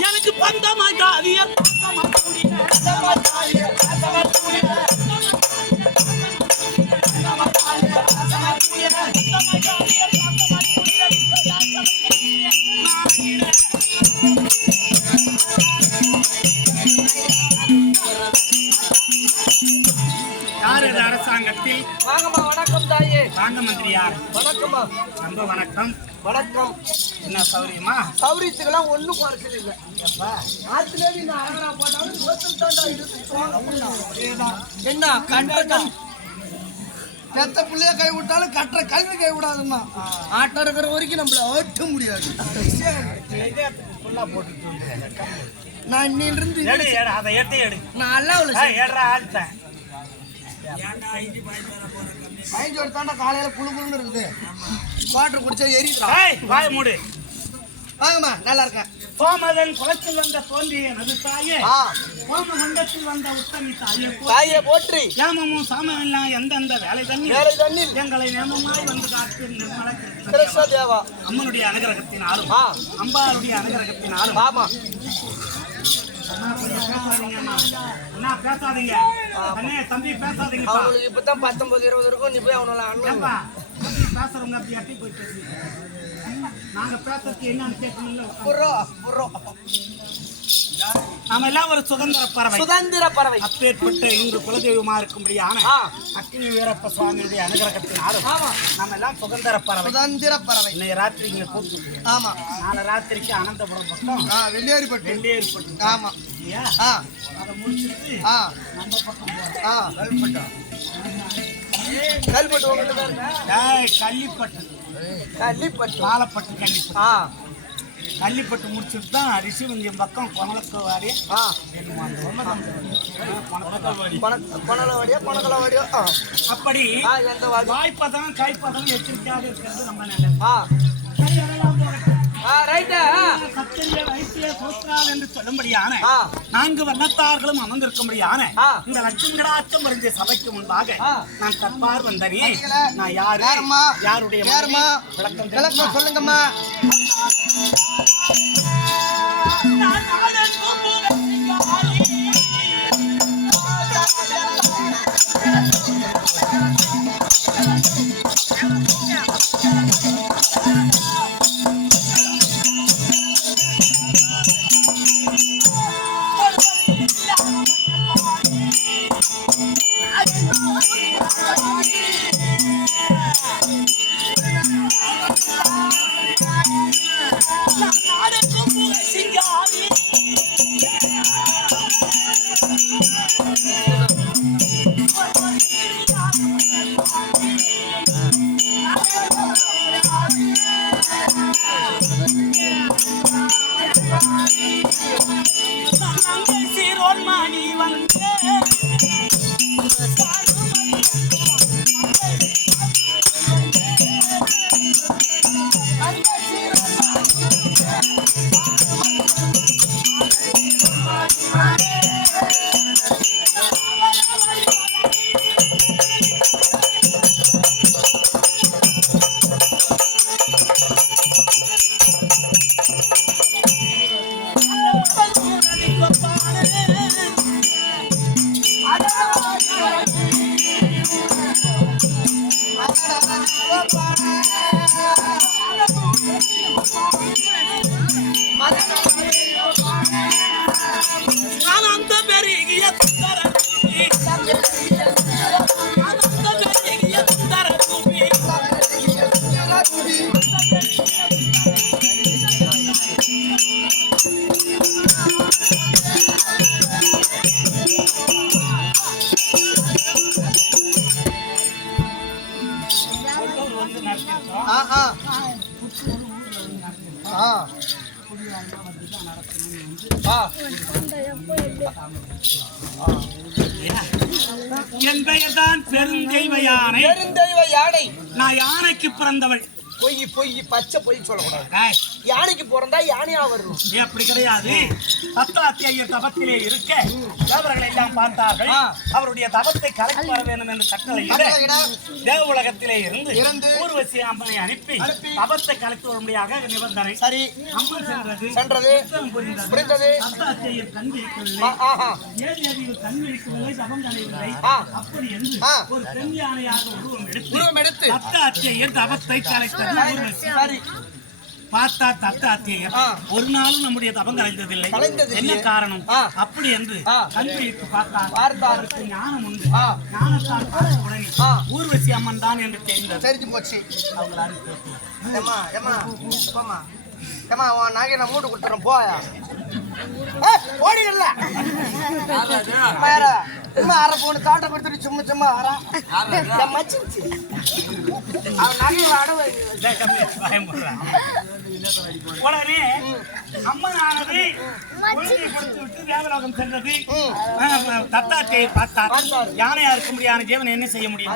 எனக்கு பந்தமா ஜாதியர் யார் தாயே தாங்க மந்திரி யார்? வணக்கம்மா. ரொம்ப வணக்கம். வணக்கம். என்ன சௌரியமா சௌரியத்துக்கெல்லாம் ஒண்ணும் குறைச்சல் இல்லை. ஆத்துல நீ அழகா போட்டாலும் என்ன? கண்ட பெத்த பிள்ளைய கை விட்டாலும் கட்டுற கல்வி கை விடாதுன்னா ஆட்டம் இருக்கிற வரைக்கும் நம்மள ஓட்ட முடியாது. நான் இன்னிலிருந்து நான் அல்லாவில் ஏய், எடுறா பயஞ்சோடு தாண்டா காலையில குளு குளுன்னு இருக்குது. வாட்டர் குடிச்சா எரிக்கலாம் வாய மூடு. வாங்கம்மா நல்லா இருக்கேன். சோமதன் குளத்தில் வந்த தோன்றிய நது தாயே. கோமகுண்டத்தில் வந்த உத்தமி தாயே தாயே போற்றி. ஏமமும் சாமெல்லாம் எந்தெந்த வேலை தண்ணி வேலை தண்ணில் எங்களை நேமமாய் வந்து காத்து நிர்மல கிருஷ்ண தேவா. அம்மனுடைய அனுகிரகத்தினாலும் அம்பாளுடைய அனுகிரகத்தினாலும் ஆமா. அண்ணா, பேசாதீங்க. அண்ணா. பேசாதீங்க தம்பி பேசாதீங்கப்பா. அவங்களுக்கு இப்பதான் பத்தொன்பது இருபது இருக்கும். நீ போய் அவனால அண்ணன் பேசுறவங்க அப்படி அட்டி போய் பேசுங்க நாங்க பேசுறது என்னன்னு கேட்கணும்ல புர்ரோ புர்ரோ நாம எல்லாம் ஒரு சுதந்திர பறவை. சுதந்திர பறவை. அப்பேற்பட்ட இன்று குலதெய்வமா இருக்கும்படியான அக்னி வீரப்ப சுவாமியுடைய அனுகிரகத்தினாலும் ஆமா. நம்ம எல்லாம் சுதந்திர பறவை. சுதந்திர பறவை. இன்னைக்கு ராத்திரி இங்க கூப்பிட்டு ஆமா. நாளை ராத்திரிக்கு அனந்தபுரம் பக்கம் ஆ வெள்ளியாரிப்பட்டு வெள்ளே ஏற்பட்டு ஆமா அதை முடிச்சுட்டு நம்ம பக்கம் ஆ. கல்பட்டா. கள்ளிப்பட்டு. கள்ளிப்பட்டு. பாலப்பட்டு கள்ளிப்பட்டு. ஆ. கள்ளிப்பட்டு முடிச்சுட்டு தான் ரிஷிவந்தியம் பக்கம் கொமலக்கவாடி ஆ. பணலவாடியா பணக்கலவாடியா ஆ. அப்படி எந்த வாய்ப்பதம் கைப்பதம் எச்சரிக்கையாக இருக்கிறது நம்ம ஆ. நான்கு வண்ணத்தார்களும் அமர்ந்திருக்கும்படியான. இந்த லட்சுமி கடாச்சம் வருந்திய சபைக்கு முன்பாக. நான் தற்பார் வந்தனே. நான் யாரு? யாருடைய யாரும்மா? மனைவி? விளக்கம் தெரியுமா? விளக்கம் சொல்லுங்கம்மா சீரோன்மாணி என் பெயர் தான் பெருந்தெய்வ யானை. பெருந்தெய்வ யானை. நான் யானைக்கு பிறந்தவள். பொய் பொய் பச்சை பொய் சொல்லக்கூடாது. யானைக்கு பிறந்தா யானையா வரும். அப்படி கிடையாது. தத்தாத்தி ஐயர் தபத்திலே இருக்க தேவர்களை எல்லாம் பார்த்தார்கள். அவருடைய தபத்தை கலைக்கு வர வேண்டும் என்று கட்டளையிட தேவ உலகத்திலே இருந்து ஊர்வசி அம்மனை அனுப்பி தபத்தை கலைத்து வரும்படியாக நிபந்தனை. சரி. அம்மன் சென்றது. சென்றது. புரிந்தது. தத்தாத்தி ஐயர் கண் ஆஹா ஏழு அறிவு கண் விழிக்கவில்லை? தபம் கலையவில்லை ஆ. அப்படி என்று. ஒரு பெண் யானையாக உருவம் எடுத்து உருவம் எடுத்து தத்தாத்தி ஐயர் தபத்தை கலைத்தது சரி பார்த்தா தத்த அத்தியர். ஒரு நாளும் நம்முடைய தபம் கலைந்ததில்லை. என்ன காரணம். அப்படி என்று பார்த்தார் பார்த்தார். அவருக்கு ஞானம் உண்டு. ஞானத்தால் பார்த்த உடனே. ஊர்வசி அம்மன் தான் என்று தெரிந்தது தெரிஞ்சு போச்சு அவங்களால கேட்கல. ஏமா உன் நகை நான் மூட்டு கொடுத்துறேன் போயா ஏய், ஓடிடல சும்மா அரை பவுன் காட்டை கொடுத்துட்டு சும்மா சும்மா வரா என் மச்சிருச்சு அவன் நகையை அடவு. உடனே அம்மனானது குழந்தையை கொடுத்து விட்டு தேவலோகம் சென்றது தத்தாத்தியை பார்த்தார். யானையா இருக்க முடியாத ஜீவன் என்ன செய்ய முடியும்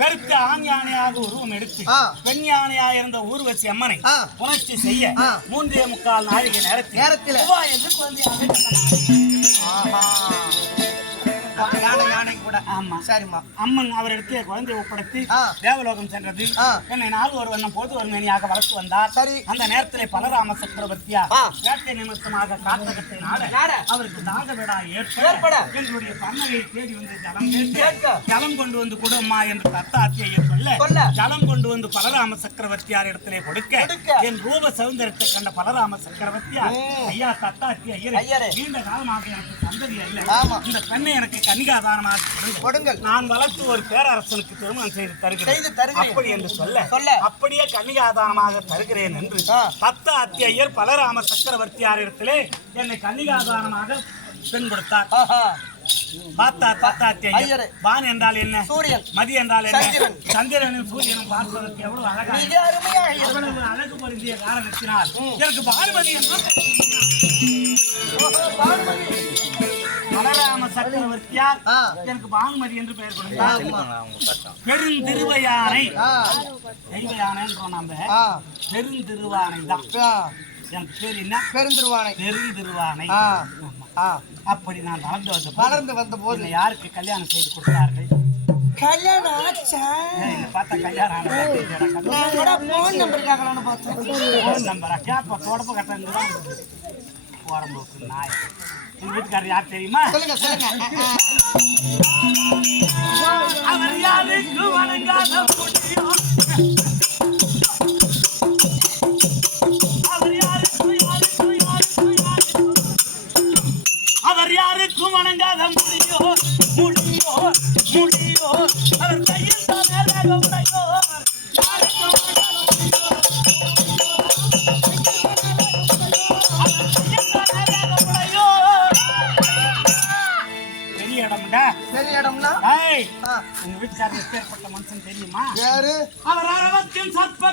பெருத்த ஆண் யானையாக உருவம் எடுத்து. பெண் யானையா இருந்த ஊர்வசி அம்மனை. புரட்சி செய்ய. மூன்றே முக்கால் நாழிகை நேரத்தில் நேரத்தில். குழந்தையாக. ஆஹா யானை யானை கூட ஆமா சரிம்மா அம்மன் அவரிடத்தில் குழந்தையை ஒப்படைத்து. தேவலோகம் சென்றது. என்னை நாள் ஒரு வண்ணம் போது ஒரு மேனியாக வளர்த்து வந்தார் சரி. அந்த நேரத்திலே பலராம சக்கரவர்த்தியா. வேட்டை நிமித்தமாக காத்தகத்தை நாட நாட. அவருக்கு தாக விடா ஏற்பட. எங்களுடைய பண்ணையை தேடி வந்து ஜலம். ஜலம் கொண்டு வந்து கொடும்மா என்று தத்தாத்தியை சொல்ல. ஜலம் கொண்டு வந்து பலராம சக்கரவர்த்தியார் இடத்திலே கொடுக்க. என் ரூப சௌந்தரத்தை கண்ட பலராம சக்கரவர்த்தியார். ஐயா தத்தாத்தி ஐயரே. நீண்ட காலமாக எனக்கு சந்ததி அல்ல ஆமா. இந்த பெண்ணை எனக்கு கன்னிகாதானமாக கொடுங்கள். நான் வளர்த்து ஒரு பேரரசனுக்கு திருமணம் செய்து செய்து தருகிறேன். அப்படி என்று சொல்ல சொல்ல. அப்படியே கன்னிகாதானமாக தருகிறேன் என்று. பத்த அத்தியர் பலராம சக்கரவர்த்தியாரிடத்திலே என்னை கன்னிகாதானமாக பெண் கொடுத்தார் வான் என்றால் என்ன சூரியன் மதி என்றால் என்ன. சந்திரனும் சூரியனும் பார்ப்பதற்கு எவ்வளவு அழகாக. எவ்வளவு அழகு பொருந்திய காரணத்தினால். எனக்கு பானுமதி. பலராம சக்கரவர்த்தியார். எனக்கு என்று பெயர் கொடுத்தார். பெருந்திருவையானை தெய்வ யானைன்றோம் நம்ம பெருந்திருவானை தான். எனக்கு பேர் என்ன பெருந்திருவானை பெருந்திருவானை. அப்படி நான் வளர்ந்து வந்த போது வளர்ந்து வந்த போது யாருக்கு கல்யாணம் செய்து கொடுத்தார்கள்? கல்யாணம் ஆச்சா? பார்த்தா கல்யாணம் ஆனதா? நான் கூட போன் நம்பர் பார்த்தேன். ஃபோன் நம்பரா கேப்ப தொடப்பு கட்டந்து தான் போறம்போக்கு நாய். வீட்டுக்காரர் யார் தெரியுமா? சொல்லுங்க சொல்லுங்க. அவர் யாருக்கு வணங்காத முடியும் உங்க வீட்டுக்காரர் எப்பேற்பட்ட மனுஷன் தெரியுமா? யாரு? அவர் அரவத்தின் சற்ப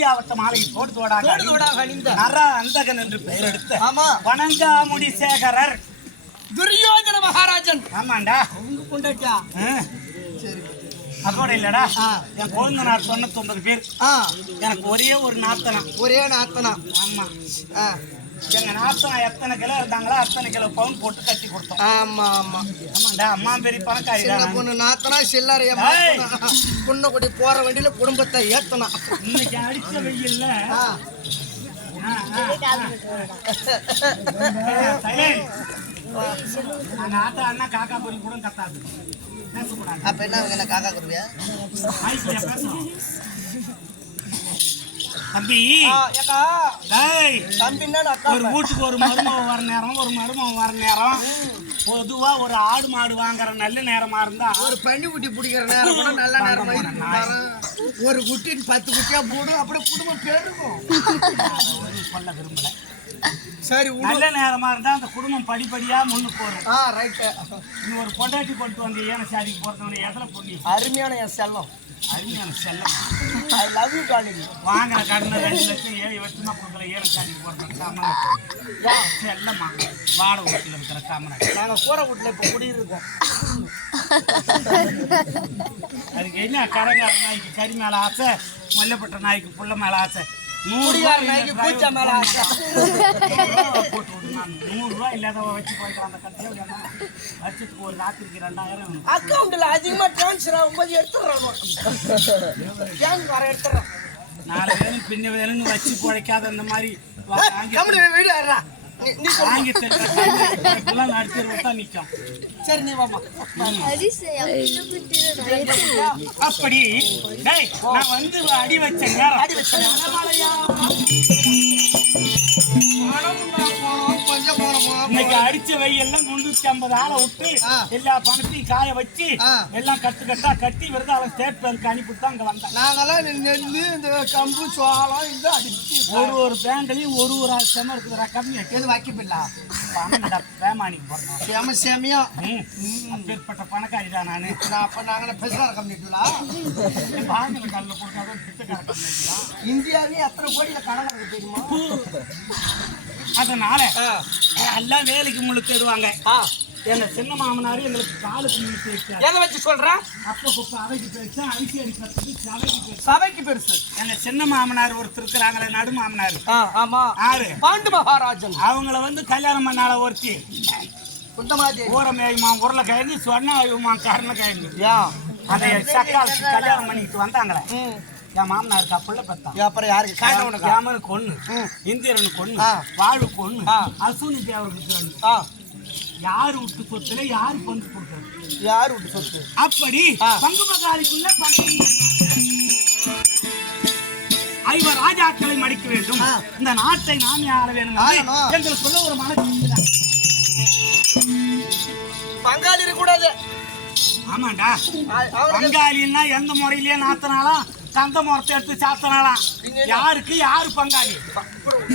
அந்தியாவட்ட மாலை தோடு தோடாக தோடாக அணிந்த நர அந்தகன் என்று பெயர் எடுத்த ஆமா. வணங்காமுடி சேகரர். துரியோதன மகாராஜன். ஆமாண்டா. உங்க கொண்டாட்டா. ஆ, சரி. அதோட இல்லடா. என் கொழுந்தனார் தொண்ணூத்தொன்பது பேர். ஆ. எனக்கு ஒரே ஒரு நாத்தனம் ஒரே நாத்தனா. ஆமா. எங்க நாத்தனம் எத்தனை கிலோ இருந்தாங்களோ அத்தனை கிலோ பவுன் போட்டு கட்டி கொடுத்தோம். ஆமா ஆமா. ஆமாண்டா அம்மா பெரிய பணக்காரி தான் பொண்ணு நாத்தனா சில்லறைய ஏய். குன்னக்குடி போற வண்டியில குடும்பத்தை ஏத்தனா. இன்னைக்கு அடிச்ச வெயில்ல. அண்ணா காக்கா பொருள் கூட கத்தாது. அப்ப என்ன காக்கா குருவியா? தம்பி. ஒரு வீட்டுக்கு ஒரு மருமகன் வர நேரம் ஒரு மருமகன் வர நேரம். பொதுவா ஒரு ஆடு மாடு வாங்குற நல்ல நேரமா இருந்தா ஒரு பன்னி குட்டி பிடிக்கிற நேரம் கூட நல்ல நேரம் ஒரு குட்டி பத்து குட்டியா போடும் அப்படியே குடும்பம் பெருகும். சொல்ல விரும்பல. சரி. நல்ல நேரமா இருந்தா அந்த குடும்பம் படிப்படியா முன்னுக்கு போறோம் ஆ ரைட்டு. நீ ஒரு பொண்டாட்டி கொண்டு வந்து ஏன சாதிக்கு போறவன எதுல பொண்ணி? அருமையான என் செல்லம். அருமையான செல்லம். ஐ லவ் யூ டாலிங் வாங்குற கடனை ரெண்டு லட்சம் ஏழு லட்சமா கொடுக்கல ஏழு சாதிக்கு போறவன் காமனா செல்லம்மா வாடகை வீட்டுல இருக்கிற காமனா நாங்க கூரை வீட்டுல இப்ப குடியிருக்கோம். அதுக்கு என்ன கரகார நாய்க்கு கறி மேல ஆசை முல்லைப்பட்ட நாய்க்கு புள்ள மேல ஆசை? குடிகார நாய்க்கு பூச்சா மேல ஆசை. நூறு ரூபாய் இல்லாதவ வச்சு போய்க்கலாம் அந்த கட்டில வருஷத்துக்கு ஒரு ராத்திரிக்கு ரெண்டாயிரம். அக்கௌண்ட்ல அதிகமா டிரான்ஸ்ஃபர் ஆகும்போது எடுத்துடுறோம் கேங்க் வர எடுத்துடுறோம் நாலு வேணும் பின்ன வேணும்னு வச்சு பிழைக்காத இந்த மாதிரி வீடு. வாங்கி தருவெல்லாம் நடுத்தர் விட்டா நிற்கும் சரி நீ வாமா அப்படி. டேய் நான் வந்து அடி வச்ச நேரம். அடி வச்ச கொஞ்சம் போனோம் இன்னைக்கு அடிச்ச வெயில்லாம் முன்னூத்தி ஐம்பது ஆளை விட்டு ஆ. எல்லா பணத்தையும் காய வச்சு ஆ. எல்லாம் கட்டு கட்டா கட்டி விருதாளம் ஸ்டேட் பேங்க் அனுப்பிட்டு தான் அங்க வந்தேன். நாங்கெல்லாம் நெல்லு இந்த கம்பு சோளம் இந்த அடிச்சு ஒரு ஒரு பேங்க்லயும் ஒரு ஒரு செம இருக்குதுடா கம்மியா. எது வைக்கப்பில்லா பணம்டா பேமானிக்கு போறேன் சேம சேமியா. அப்பேற்பட்ட பணக்காரி தான் நானு. நான் அப்ப நாங்க பெருசாக கம்மிட்டுலா பாங்கிற கல்ல கொடுக்காத பிச்சைக்கார கம்மியா இந்தியாவிலே எத்தனை கோடியில கடன் இருக்கு தெரியுமா? அதனால. எல்லாம் வேலைக்கு முழுக்க தருவாங்க. எங்க சின்ன மாமனாரு எங்களுக்கு முழுக்க வச்சாரு எதை வச்சு சொல்ற? அப்ப குப்பை அவைக்கு போயிடுச்சு? அரிசி சபைக்கு பெருசு. எங்க சின்ன மாமனார் ஒருத்தர் இருக்கிறாங்களே நடு மாமனார். ஆமா. ஆறு பாண்டு மகாராஜன். அவங்கள வந்து கல்யாணம் பண்ணால ஒருத்தி. ஊரமேயுமா உருளைக்கிழங்கு சொன்னாயுமா கருணக்கிழங்கு. யா. அதை சக்காலத்துக்கு கல்யாணம் பண்ணிட்டு வந்தாங்களே. என் மாமனாருக்கு புள்ள பெத்தான் யா, அப்புறம் யாருக்கு? காட்டவனுக்கா யாமனுக்கு ஒண்ணு. இந்திரனுக்கு ஒண்ணு. வாழுக்கு ஒண்ணு. அசூனி தேவருக்கு ஒண்ணு. யாரு விட்டு சொத்துல யாரு பங்கு கொடுக்குறது யார் விட்டு சொத்து? அப்படி. பங்கு மகாரிக்குள்ள படை ஐவர் ராஜாக்களை மடிக்க வேண்டும். இந்த நாட்டை நாமே ஆள வேண்டும் ஆளணும். எங்களுக்குள்ள ஒரு மனசு பங்காளி இருக்கக்கூடாது ஆமாண்டா. அ- அவனுக்கு பங்காளின்னா எந்த முறையிலேயே நாத்தனாலாம் தந்த முறத்தை எடுத்து சாத்தனாலாம். யாருக்கு? யாரு பங்காளி?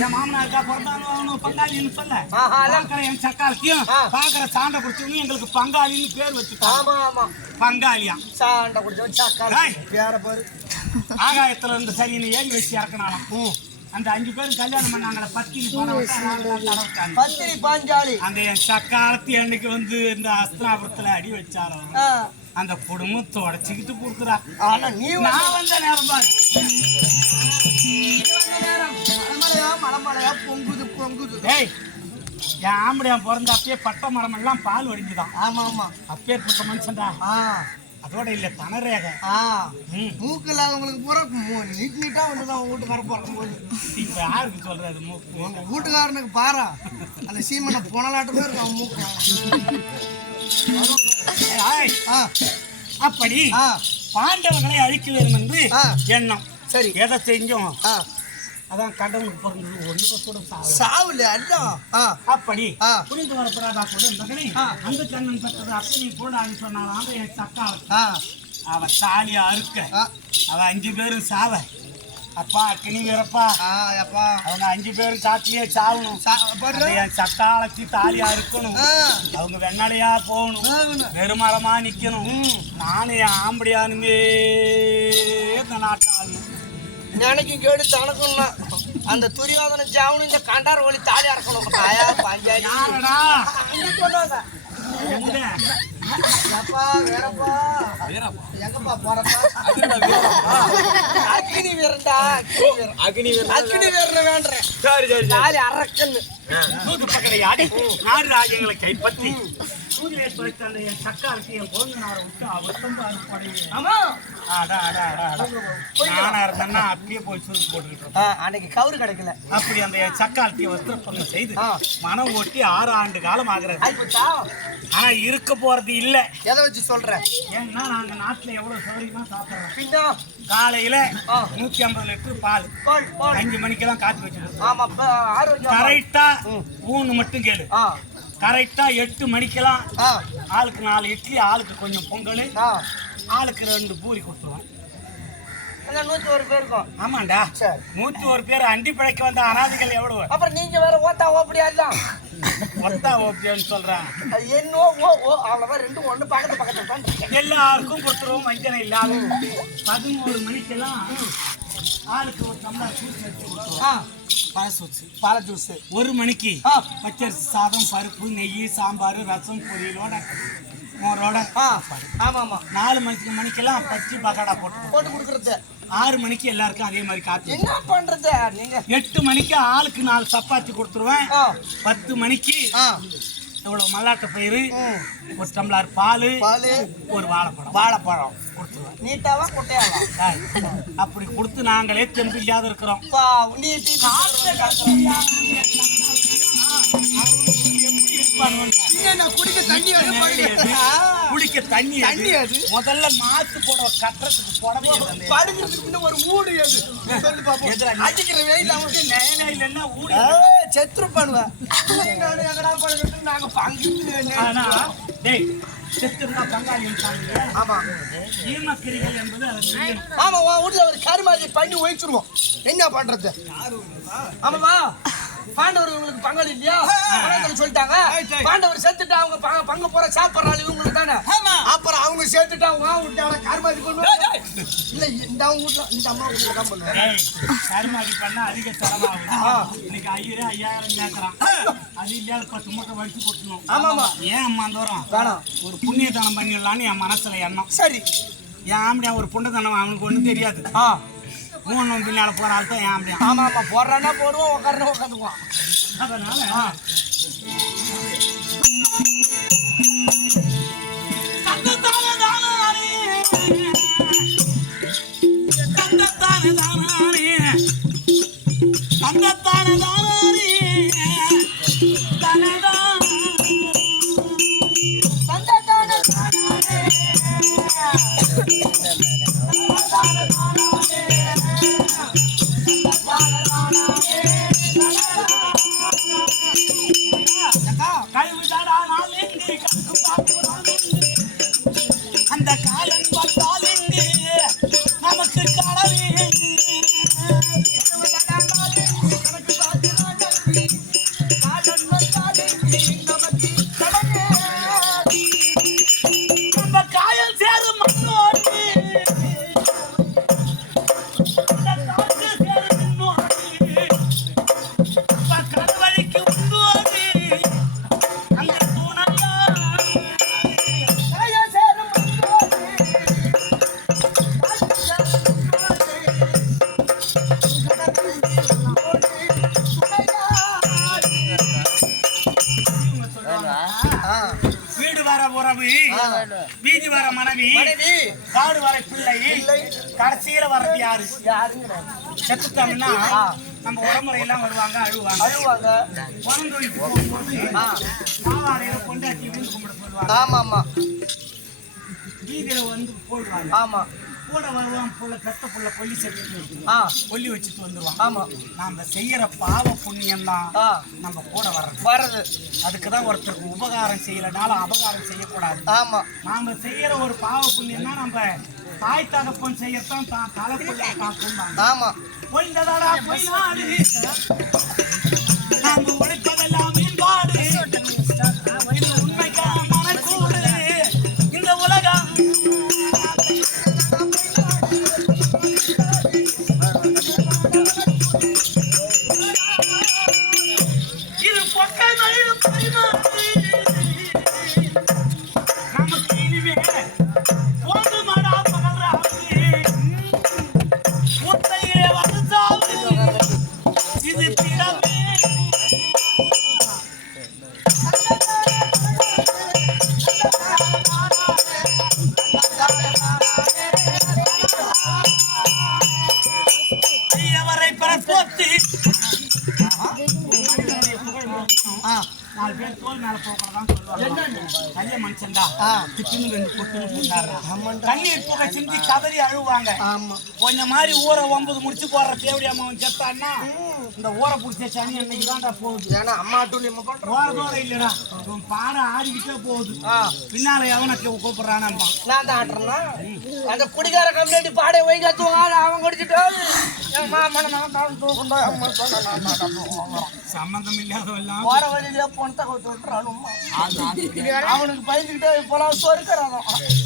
என் மாமனாருக்கா பிறந்தாலும் பங்காளின்னு சொல்ல. பாக்குற என் சக்காலத்தையும். பாக்குற சாண்டை குடிச்சவங்க எங்களுக்கு பங்காளின்னு பேர் ஆமா பங்காளியா? சாண்ட குடிச்சவன் சக்கால். பேர பாரு. ஆகாயத்துல இருந்து சரின்னு ஏறி வச்சு இறக்கனாலாம். அந்த அஞ்சு பேரும் கல்யாணம் பண்ணாங்களே? பத்தினி. பத்திரி பாஞ்சாலி அந்த என் சக்காலத்து அன்னைக்கு வந்து இந்த அஸ்தினாபுரத்துல அடி வச்சாரோ. அந்த குடும்பம் தொடச்சிக்கிட்டு கொடுக்குறா. ஆனா நீ நான் வந்த நேரம் பாரு. நேரம் மலைமலையா பொங்குது பொங்குது டேய் என் பிறந்த அப்பயே பட்ட மரம் எல்லாம் பால் வடிஞ்சுதான். ஆமா ஆமா அப்பேற்பட்ட மனுஷன்டா. ஆ. அதோட இல்ல ம். மூக்கு இல்லாதவங்களுக்கு பூரா நீட் நீட்டா வந்துதான் உங்க வீட்டுக்கார பிறக்கும்போது இப்ப யாருக்கு சொல்றது மூக்கு? உங்க வீட்டுக்காரனுக்கு பாரா. அந்த சீமனை புனலாட்டமே இருக்கும் அவன் மூக்கு. ஏய், அப்படி ஆ. பாண்டவர்களை அழிக்க வேண்டும் என்று. எண்ணம். சரி. எதை செஞ்சோம்? அதான் கடவுளுக்கு பிறந்தது ஒண்ணு கூட சாவு. சாவுல அதான். அப்படி. புரிந்து வரப்படாதா கூட மகனே. அந்த கண்ணன் பெற்றது அப்படி கூடாதுன்னு சொன்னாலும் அந்த என் சக்கா ஆ. அவ தாலியா அறுக்க. அவ அஞ்சு பேரும் சாவ. அப்பா அக்கினி வீரப்பா அப்பா. அவங்க அஞ்சு பேரும் காட்டிலேயே சாவணும் சா பாரு அந்த என் சக்காலத்தி தாலியா இருக்கணும். அவங்க வெண்ணலையா போகணும். வெறுமரமா நிக்கணும். நானும் என் ஆம்படியானுமே இந்த நாட்டாளணும் எனக்கு கேடு தனக்கும்னா. அந்த துரியோதன ஜாவனும் இந்த கண்டார ஒளி தாலி அறக்கணும் ஆயா பஞ்சாயத்து எங்க எப்பா வேறப்பா? எங்கப்பா போறப்பா? அக்னி வீரன்டா அக்னி வீரன் அக்னி வீரன் அக்னி வீரன் வேண்டறேன். சரி சரி தாலி அறக்கன்னு தூது பக்கத்தை ஆடி நாடு ராஜ்யங்களை கைப்பற்றி தூதிலே துவைத்த அந்த என் சக்காருக்கு என் குழந்தைனாரை விட்டு அவர்த்தம் அறுப்படை ஆமா. அடா அடா அடா அடா நானா இருந்தேன்னா அப்பயே போய் சுருக்கு போட்டுக்கிட்டு அன்னைக்கு கவுரு கிடைக்கல. அப்படி அந்த என் சக்காலத்தை வஸ்திரப்பங்கம் செய்து. மனம் ஓட்டி ஆறு ஆண்டு காலம் ஆகிறது. ஆனா இருக்க போறது இல்ல. எதை வச்சு சொல்ற? ஏன்னா நாங்க நாட்டுல எவ்வளவு சௌகரியமா சாப்பிடுறோம் காலையில. நூத்தி ஐம்பது லிட்டர் பால். அஞ்சு மணிக்கெல்லாம் காப்பி வச்சிருக்கோம் கரெக்டா. ஊன்னு மட்டும் கேளு. கரெக்டா எட்டு மணிக்கெல்லாம் ஆளுக்கு நாலு இட்லி ஆளுக்கு கொஞ்சம் பொங்கல். ஆளுக்கு ரெண்டு பூரி கொடுத்துருவோம். நூத்தி ஒரு பேருக்கும் ஆமாண்டா. சரி. நூத்தி ஒரு பேர் அண்டி பிழைக்க வந்த அனாதைகள் எவ்வளவு? அப்புறம் நீங்க வேற ஓத்தா ஓப்படியா தான் ஒத்தா ஓபியன்னு சொல்றேன். என்னோ ஓ ஓ அவ்வளவுதான் ரெண்டும் ஒண்ணு பக்கத்து பக்கத்துல எல்லாருக்கும் கொடுத்துருவோம் வஞ்சனை இல்லாத பதினோரு மணிக்கெல்லாம் ஆளுக்கு ஒரு கொடுத்துருவோம். பால ஜூஸ் ஒரு மணிக்கு பச்சரிசி சாதம் பருப்பு நெய் சாம்பார் ரசம் பொரியலோட மோரோட ஆமா ஆமா நாலு மணிக்கு மணிக்கெல்லாம் பச்சை பகாடா போட்டு போட்டு கொடுக்கறது. ஆறு மணிக்கு எல்லாருக்கும் அதே மாதிரி காப்பி என்ன பண்றது? நீங்க. எட்டு மணிக்கு ஆளுக்கு நாலு சப்பாத்தி கொடுத்துருவேன். பத்து மணிக்கு இவ்வளவு மல்லாட்ட பயிறு. ஒரு டம்ளர் பால் பாலு. ஒரு வாழைப்பழம். வாழைப்பழம். நீட்டாவா குட்டையாவா? டேய், அப்படி கொடுத்து நாங்களே தெம்பு இல்லாத இருக்கிறோம். குடிக்க தண்ணி குடிக்க தண்ணி? தண்ணி எது? முதல்ல மாத்து புடவை கட்டுறதுக்கு புடவை முன்ன ஒரு மூடு எது? சொல்லு? அடிக்கிற வெயில் அவனுக்கு நேரே இல்லைன்னா ஊடி செத்துரு பண்ணுவேன் நாங்க பங்கு டேய். ஆமா. வீட்டுல ஒரு கருமாதி பண்ணி ஒழிச்சிருவோம். என்ன பண்றது? ஆமாமா பாண்டவர் இவங்களுக்கு பங்காளி இல்லையா? சொல்லிட்டாங்க. பாண்டவர் செத்துட்டு அவங்க ப- பங்கு போற சாப்பிடுறாங்க இவங்களுக்கு தானே? அப்புறம் அவங்க சேர்த்துட்டு அவங்க விட்டாங்க கருமாதி கொண்டு இல்ல இந்த அவங்க வீட்டுல இந்த அம்மா வீட்டுல தான் பண்ணுவேன். டேய், கருமாதி பண்ணா அதிக செலவாகுது. இன்னைக்கு ஐயரே ஐயாயிரம் கேக்குறான். அது இல்லையா பத்து மூட்டை வடிச்சு கொட்டணும். ஆமாமா. ஏன் அம்மா தூரம் வேணாம். ஒரு புண்ணியதானம் பண்ணிடலான்னு என் மனசுல எண்ணம். சரி. என் ஆம்படியா ஒரு புண்டதானம் அவனுக்கு ஒண்ணும் தெரியாது. ஆ. மூணு பின்னால போற ஆள் தான் ஏன் ஆம்படியா ஆமா ஆமா போடுறான்னா போடுவோம் உட்காருனா உட்காந்துக்குவோம் அதனால செத்துட்டாங்கன்னா நம்ம உடம்புறை எல்லாம் வருவாங்க அழுவாங்க. அழுவாங்க. குழந்தைக்கு போகும்போது ஆ. பாவாடையில கொண்டாட்டி வீடு கும்பிட ஆமா ஆமா வீதியில வந்து போடுவாங்க. ஆமா. கூட வருவான் புள்ள பெத்த புள்ள கொல்லி ஆ. கொல்லி வச்சுட்டு வந்துருவான். ஆமா. நாம செய்யற பாவ புண்ணியம் தான் நம்ம கூட வர்றது. வர்றது. அதுக்கு தான் ஒருத்தருக்கு உபகாரம் செய்யலனாலும் அபகாரம் செய்யக்கூடாது. ஆமா. நாம செய்யற ஒரு பாவ புண்ணியம் தான் நம்ம தாய் தகப்பன் செய்யத்தான் தான் தலைப்புள்ள காக்கும் ஆமா. பொய்ந்ததடா பொய்நாடு. நாம் 啊。அவ்வளவுதான் சொல்லுவாங்க. கைய மனுஷன்டா. ஆ. திட்டுன்னு ரெண்டு கொட்டுன்னு போட்டாருடா. ஆமாண்டா. கண்ணீர் புகை சிந்தி கதறி அழுவாங்க ஆமா கொஞ்ச மாதிரி ஊரை ஒன்பது முடிச்சு போடுற தேவடி அம்மாவன் செத்தான்னா இந்த ஊரை பிடிச்ச சனி அன்னைக்கு தான்டா போகுது ஏன்னா அம்மா டூலி ஓர தூரம் இல்லடா இவன் பாடம் ஆடிக்கிட்டே போகுது பின்னால எவனுக்கு கூப்பிடுறானம்மா நான் தான் அந்த குடிகார கம்யூனிட்டி பாடை வைங்க தூங்காத அவன் குடிச்சிட்டு மாமனை நான் தான் தூக்கண்டா. சம்பந்தம் இல்லாதவெல்லாம் போற வழியிலே பணத்தை கொடுத்து விட்டுறானும்மா அவனுக்கு பயந்துக்கிட்டே இப்பெல்லாம் சொருக்கிறான்?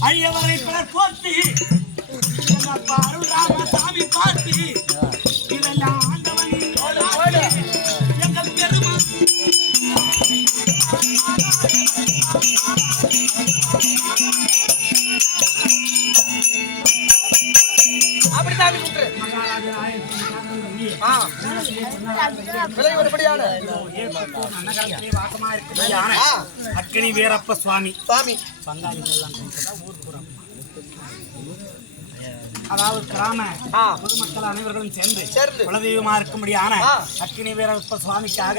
அழியவரை பிறர் போற்றி. சாமி பார்த்து இதெல்லாம் ஆண்டவனின் விலை ஒருபடியான அக்கினி வீரப்ப சுவாமி. சாமி பங்காளிகள் எல்லாம் கூப்பிட்டா ஊர் புறம் அதாவது கிராம பொதுமக்கள் அனைவர்களும் சேர்ந்து. குலதெய்வமா இருக்கும்படியான. அக்கினி வீரப்ப சுவாமிக்காக.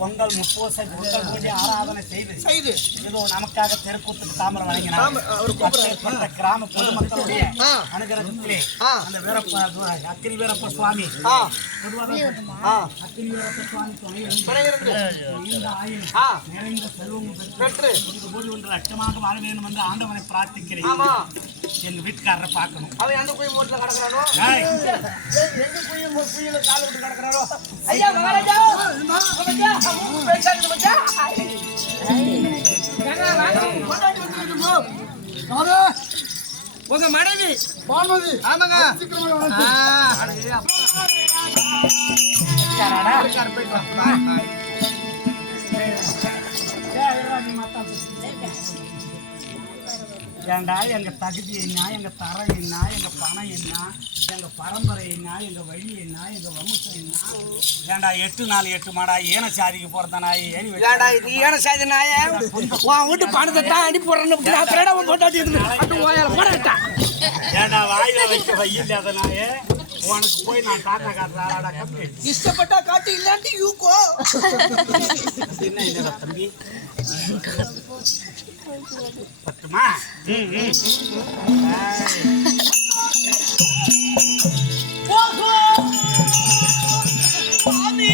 பொங்கல் முப்போசை பொங்கல் பூஜை ஆராதனை செய்து செய்து. ஏதோ நமக்காக தெருக்கூத்துக்கு தாமரம் வழங்கினார். கிராம பொதுமக்களுடைய. அனுகிரகத்திலே. அந்த வீரப்ப அக்கினி வீரப்ப சுவாமி. அக்கினி வீரப்ப சுவாமி நிறைந்த பெற்று ஒன்று லட்சமாக வாழ வேண்டும் என்று ஆண்டவனை பிரார்த்திக்கிறேன். எங்க வீட்டுக்காரரை பார்க்கணும். குயில் மூட்டில் கிடக்குறானோ? எங்க கால விட்டு ஐயா மகாராஜா. உங்க மனைவி. பானுமதி. ஆமாங்க. இருக்காராடா? ஏய், இருடா, நீ மாத்தா பேசு. ஏன்டா எங்க தகுதி என்ன எங்க தரம் என்ன எங்க பணம் என்ன எங்க பரம்பரை என்ன எங்க வழி என்ன எங்க வம்சம் என்ன? ஏன்டா எட்டு நாள் எட்டு மாடா ஏன சாதிக்கு போறதா நாய் ஏணி வச்சு- ஏடா இது ஏன சாதி நாய? உன் வீட்டு பணத்தை தான் அனுப்பி போடுறேன்னு போடட்டா வாயில வைக்க வையில்லாத நாயே? உனக்கு போய் நான் காட்டா காட்டுறாடா கம்பி. இஷ்டப்பட்டா காட்டு இல்லாட்டி யூக்கோ என்ன தம்பி? பத்துமா ம் ம். ஓஹோ! சாமி!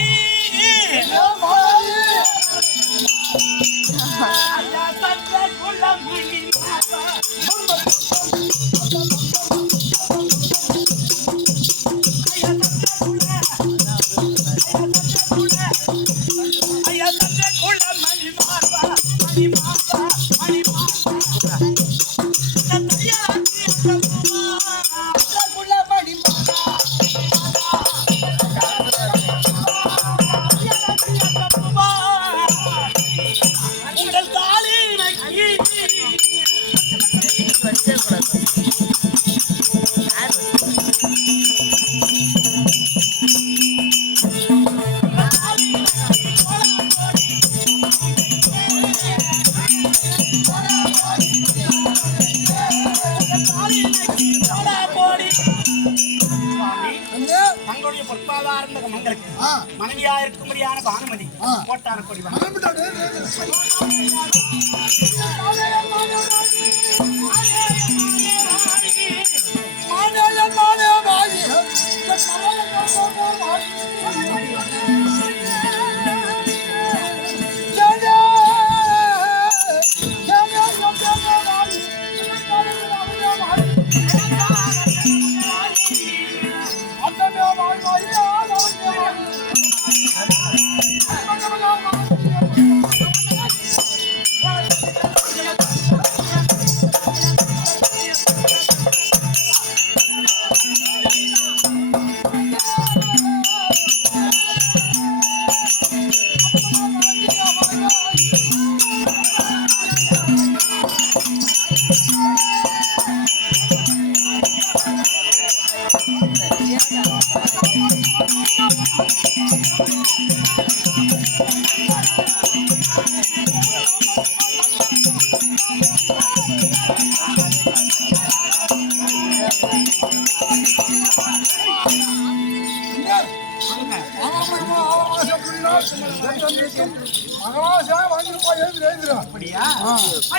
இருக்கும் உங்களுக்கு மனைவியா இருக்கும்படியான கொடி மாநில மாநில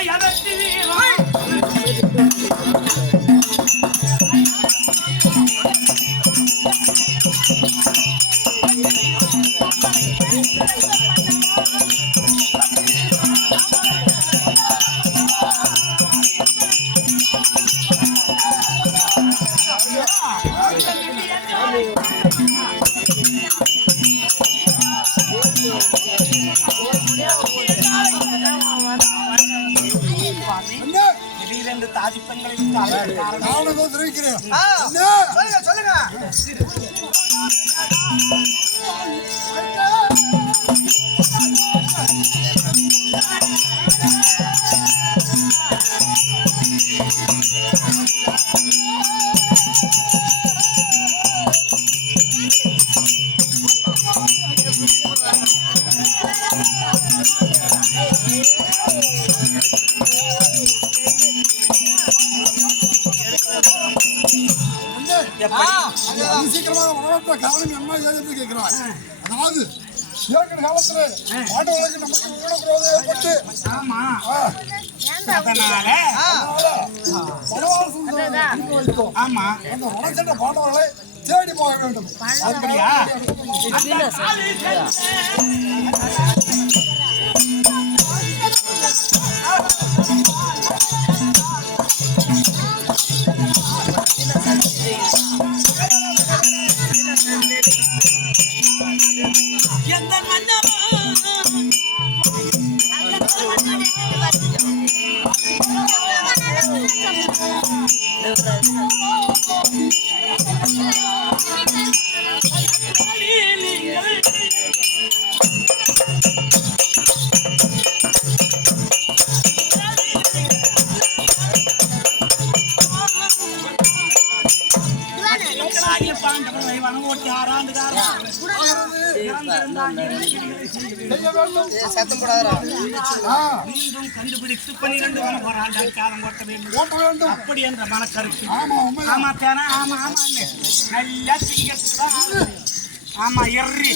ஐ, திடீரென்று நானும் தெரிவிக்கிறேன் சொல்லுங்க சொல்லுங்க. வரவேற்ற காரணம் என்ன ஏதுன்னு கேட்கிறான் அதாவது ஏற்கனவே காலத்துல ஆட்டோ வழக்கு நமக்கு ஊனக்குறவது ஏற்பட்டு ஆமா. வனவாசம். ஆமா. அந்த வனச்சட்ட பாண்டவர்களை தேடி போக வேண்டும். அப்படியா? காலம் ஓட்ட வேண்டும். ஓட்ட வேண்டும் அப்படி என்ற மனக்கருத்து. ஆமா ஆமா தானே ஆமா ஆமான்னு நல்லா திங்கிறதுக்கு ஆமா எர்ரி.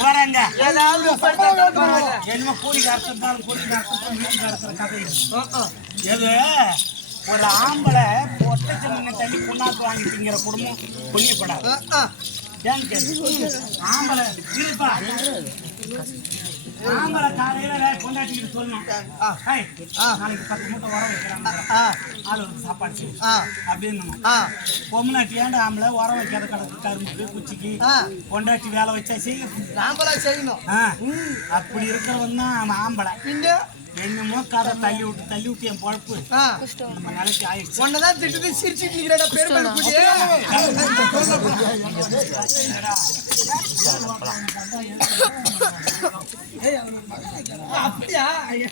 வரங்க. என்னமோ கூலி காரத்தாலும் கூலி காரத்தாலும் வீட்டு காரத்துற கதை இது. ஒரு ஆம்பளை ஒட்டச்ச முன்ன தள்ளி புண்ணாக்கு வாங்கி திங்கிற குடும்பம் புண்ணியப்படாது? ஆம்பளை இருப்பா ஆம்பளை காலையில கொண்டாட்டிக்கிட்டு சொல்லணும் "ஏய், நாளைக்கு பத்து மூட்டை உரம் வைக்கிறாங்க ஆளு வந்து சாப்பாடு செய்யும் அப்படின்னு பொம்னாட்டி ஏன்டா ஆம்பளை உரம் வைக்காத கிடக்கு கரும்புக்கு குச்சிக்கு கொண்டாட்டி வேலை வச்சா செய்யும் நாம்பளா செய்யணும் அப்படி இருக்கிறவன் தான் ஆம்பளை என்னமோ கதை தள்ளி விட்டு தள்ளி விட்டு என் பொழப்பு நம்ம நிலைக்கு ஆயிடுச்சு உன்னதான் திட்டுது சிரிச்சிட்டு இருக்கிறடா அப்படியா ஐயா.